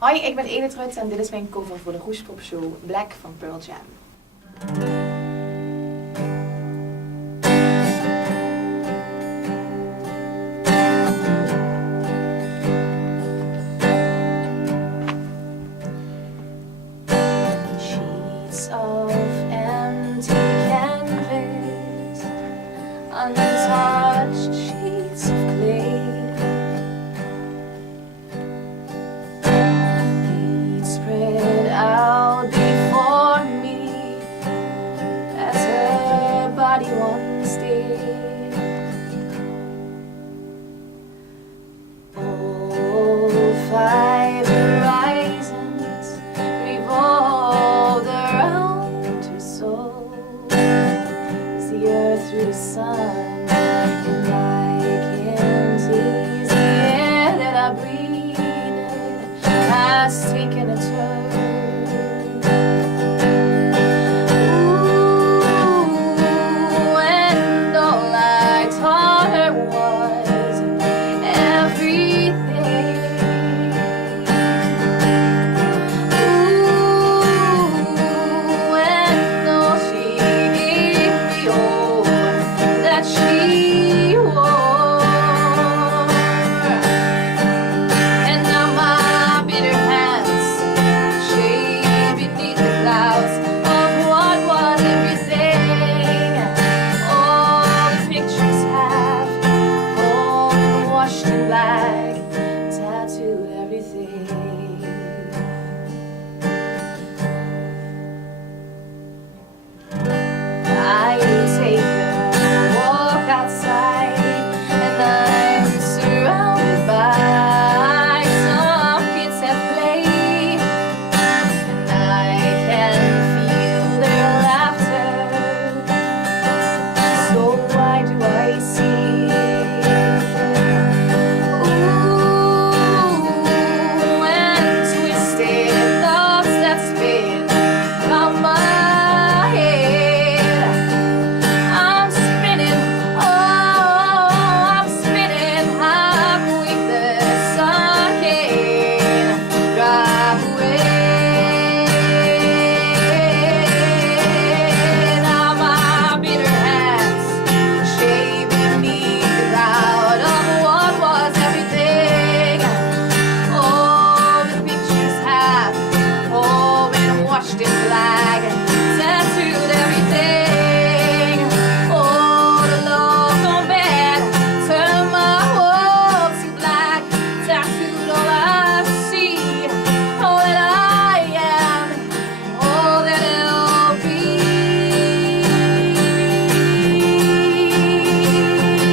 Hoi, ik ben Eletrut en dit is mijn cover voor de Goespop Show Black van Pearl Jam. Sheets of empty canvas, untouched sheets of clay, spread out before me as her body once did. All five horizons revolved around her soul, as the earth through the sun, and I can taste the air that I breathe has taken a turn. Ooh, and all I taught her was everything. Ooh, and all she gave me all that she wore. And now my bitter hands shade beneath the clouds of what was everything. All the pictures have all washed in black, tattooed everything. I take a walk outside and I'm surrounded by some kids at play, and I can feel their laughter. So why do I see? Ooh, and twisted thoughts that spin round my head. I'm spinning, oh, I'm spinning high with the sun can drive away. Now my bitter hands shade beneath the cloud of what was everything. All the pictures have all been washed in black, tattooed everything. Oh, the love gone bad, turned my world to black, tattooed all I see, all that I am, all that I'll be.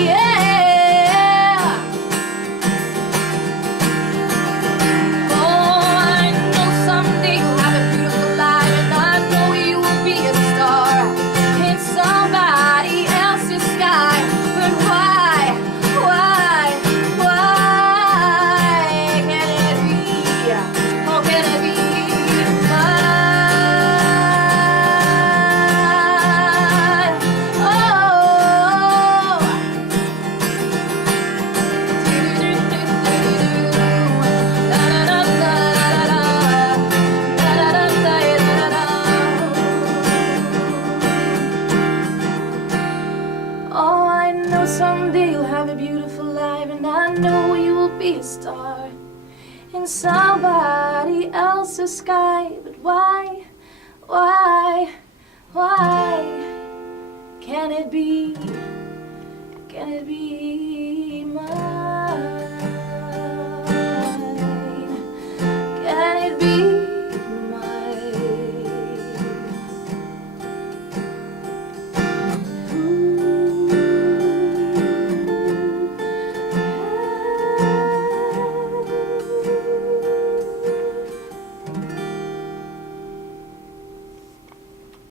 Yeah. Oh, I know someday you'll have a beautiful life, and I know you will be a star in somebody else's sky. But why can it be? Oh, can it be mine? Oh, I know someday you'll have a beautiful life, and I know you will be a star in somebody else's sky. But why can it be? Can it be mine?